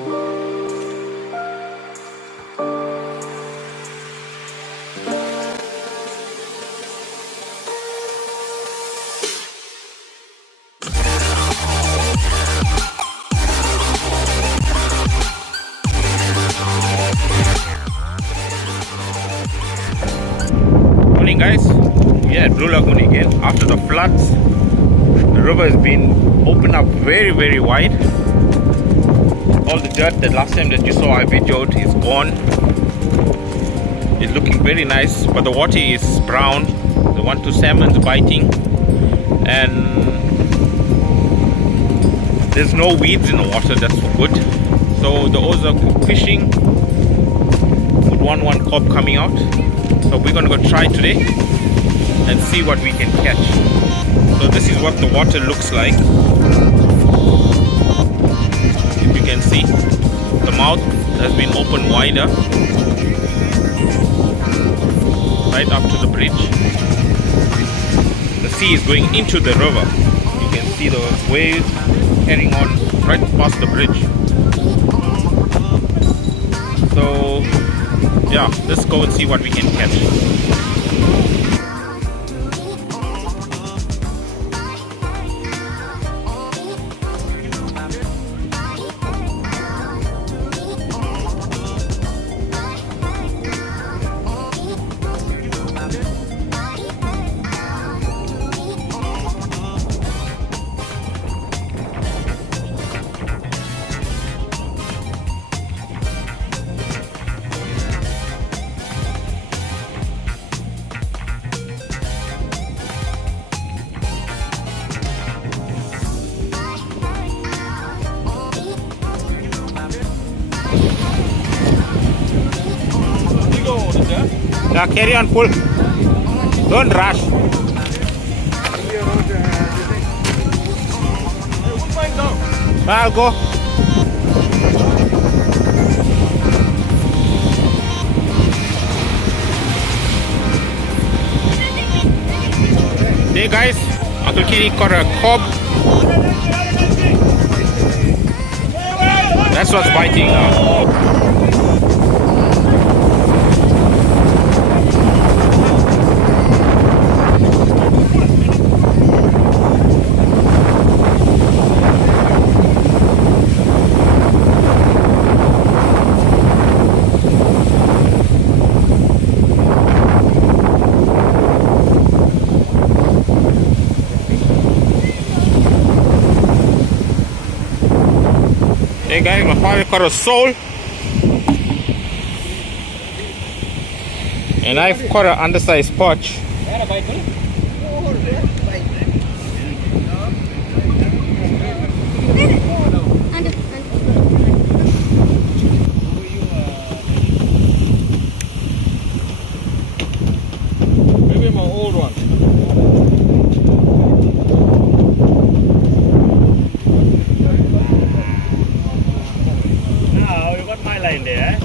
Morning guys, we are at Blue Lagoon again after the floods. The river has been opened up very wide. All the dirt that last time that you saw I videoed is gone. It's looking very nice, but the water is brown. The 1-2 salmon's biting, and there's no weeds in the water. That's good. So the O's are fishing with one cob coming out. So we're gonna go try today and see what we can catch. So this is what the water looks like. If you can see, the mouth has been opened wider right up to the bridge. The sea is going into the river. You can see the waves carrying on right past the bridge. So yeah, let's go and see what we can catch. Now carry on, pull. Don't rush. I'll go. Hey guys, Uncle Kitty caught a cob. That's what's biting now. Hey guys, my father caught a sole, and I've caught an undersized perch. Maybe my old one. Line there.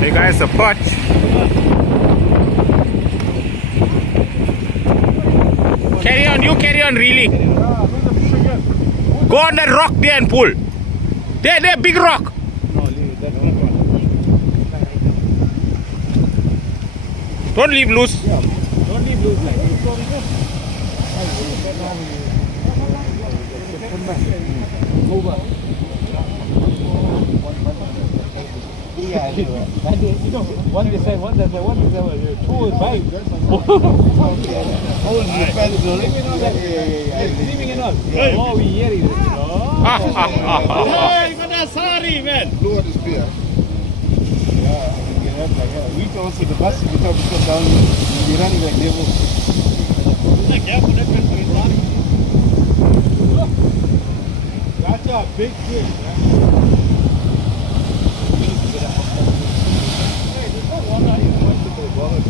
Hey guys, a perch. Carry on, you carry on reeling. Go on that rock there and pull. There, big rock. Don't leave loose. Don't leave loose. Over. Yeah, one this side, one that side, one this side. Two is right. Leaving it all. Oh, we hear it. Hey, got that sorry, man. Blow the spear. Yeah, we can see the bus, we can down, we're running like devil. That's a big fish, man. Hey, there's no one that you want to be bothered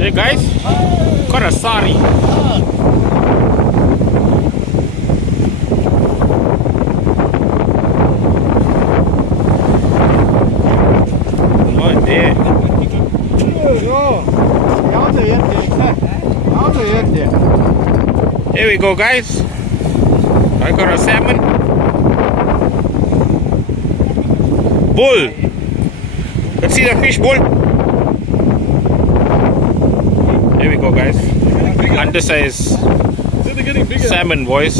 Hey guys, got a sari. Oh dear. Here we go guys. I got a salmon. Bull. Let's see the fish, bull. Here we go guys. Undersized salmon boys.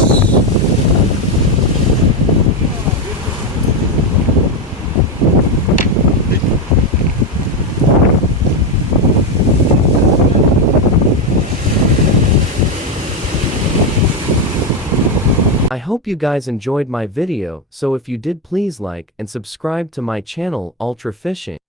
I hope you guys enjoyed my video, so if you did please like and subscribe to my channel Ultra Fishing.